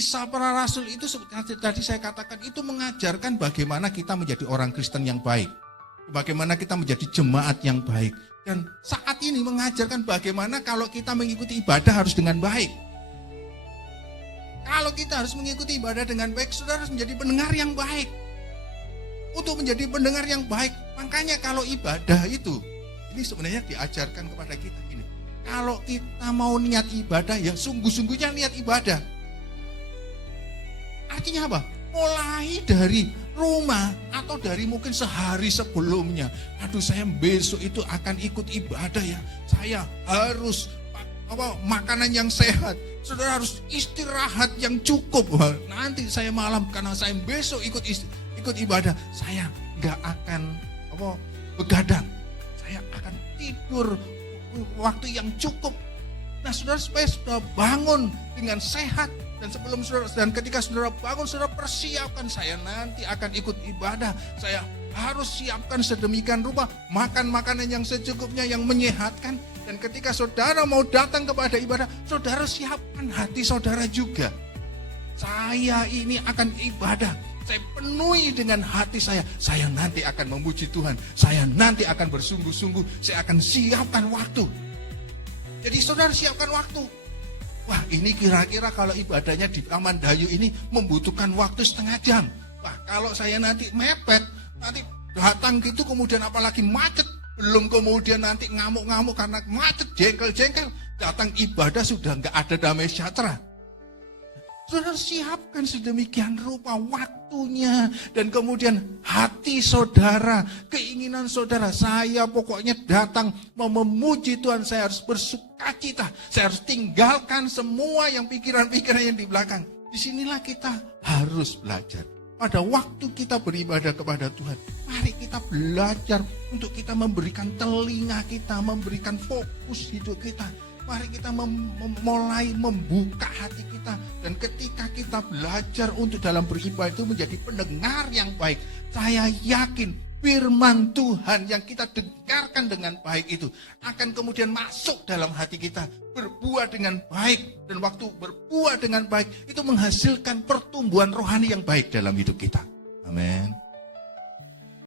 Kisah para rasul itu seperti tadi saya katakan, itu mengajarkan bagaimana kita menjadi orang Kristen yang baik. Bagaimana kita menjadi jemaat yang baik. Dan saat ini mengajarkan bagaimana kalau kita mengikuti ibadah harus dengan baik. Kalau kita harus mengikuti ibadah dengan baik, saudara harus menjadi pendengar yang baik. Untuk menjadi pendengar yang baik, makanya kalau ibadah itu, ini sebenarnya diajarkan kepada kita gini. Kalau kita mau niat ibadah, ya sungguh-sungguhnya niat ibadah. Artinya apa? Mulai dari rumah atau dari mungkin sehari sebelumnya. Aduh, saya besok itu akan ikut ibadah ya. Saya harus makanan yang sehat. Saudara harus istirahat yang cukup. Nanti saya malam karena saya besok ikut ibadah, saya nggak akan begadang. Saya akan tidur waktu yang cukup. Nah, saudara supaya sudah bangun dengan sehat. Dan ketika saudara bangun, saudara persiapkan, saya nanti akan ikut ibadah. Saya harus siapkan sedemikian rupa, makan makanan yang secukupnya, yang menyehatkan. Dan ketika saudara mau datang kepada ibadah, saudara siapkan hati saudara juga. Saya ini akan ibadah, saya penuhi dengan hati saya. Saya nanti akan memuji Tuhan. Saya nanti akan bersungguh-sungguh, saya akan siapkan waktu. Jadi saudara siapkan waktu. Wah, ini kira-kira kalau ibadahnya di Taman Dayu ini membutuhkan waktu setengah jam. Wah, kalau saya nanti mepet, nanti datang gitu kemudian apalagi macet, belum kemudian nanti ngamuk-ngamuk karena macet, jengkel-jengkel, datang ibadah sudah nggak ada damai sejahtera. Saudara siapkan sedemikian rupa waktunya dan kemudian hati saudara, keinginan saudara, saya pokoknya datang mau memuji Tuhan, saya harus bersukacita, saya harus tinggalkan semua yang pikiran-pikiran yang di belakang. Disinilah kita harus belajar. Pada waktu kita beribadah kepada Tuhan, mari kita belajar untuk kita memberikan telinga kita, memberikan fokus hidup kita. Mari kita mulai membuka hati kita. Dan ketika kita belajar untuk dalam beribadah itu menjadi pendengar yang baik, saya yakin firman Tuhan yang kita dengarkan dengan baik itu akan kemudian masuk dalam hati kita, berbuah dengan baik. Dan waktu berbuah dengan baik itu menghasilkan pertumbuhan rohani yang baik dalam hidup kita. Amin.